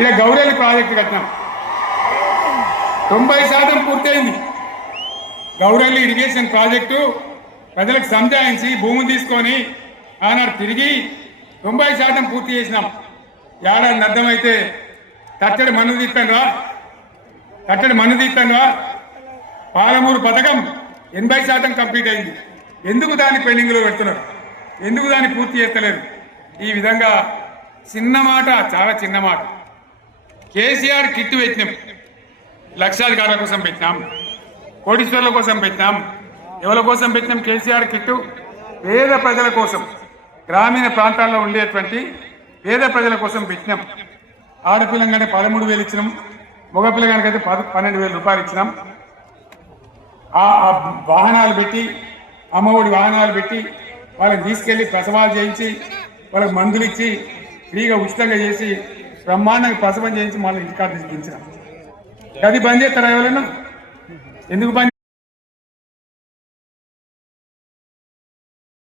ఇలా గౌరవ ప్రాజెక్టు కట్టినాం 90% పూర్తయింది. గౌరవల్లి ఇరిగేషన్ ప్రాజెక్టు ప్రజలకు సంజాయించి భూములు తీసుకొని ఆనాడు తిరిగి 90% పూర్తి చేసినాం. ఏడాది అర్థమైతే తట్టడి మన్ను తీస్తానురా పాలమూరు పథకం 80% కంప్లీట్ అయింది. ఎందుకు దాన్ని పెండింగ్లో పెడుతున్నారు? ఎందుకు దాన్ని పూర్తి చేస్తలేరు? ఈ విధంగా చిన్న మాట, చాలా చిన్న మాట. కేసీఆర్ కిట్ పెట్టినాం, లక్షాధికారుల కోసం పెట్టినాం, కోటీశ్వర్ల కోసం పెట్టినాం. ఎవరి కోసం పెట్టినాం? కేసీఆర్ కిట్టు పేద ప్రజల కోసం, గ్రామీణ ప్రాంతాల్లో ఉండేటువంటి పేద ప్రజల కోసం పెట్టినాం. ఆడపిల్లంగానే 13,000 ఇచ్చినాం, మగపిల్లగానికైతే 12,000 రూపాయలు ఇచ్చినాం. ఆ వాహనాలు పెట్టి, అమ్మఒడి వాహనాలు పెట్టి వాళ్ళని తీసుకెళ్లి ప్రసవాలు చేయించి వాళ్ళకి మందులు ఇచ్చి ఫ్రీగా ఉచితంగా చేసి బ్రహ్మాండంగా ప్రసవం చేయించి మళ్ళీ ఇంటికాడ దించినాం. అది బంద్ చేస్తారా? ఎవరైనా ఎందుకు బంద్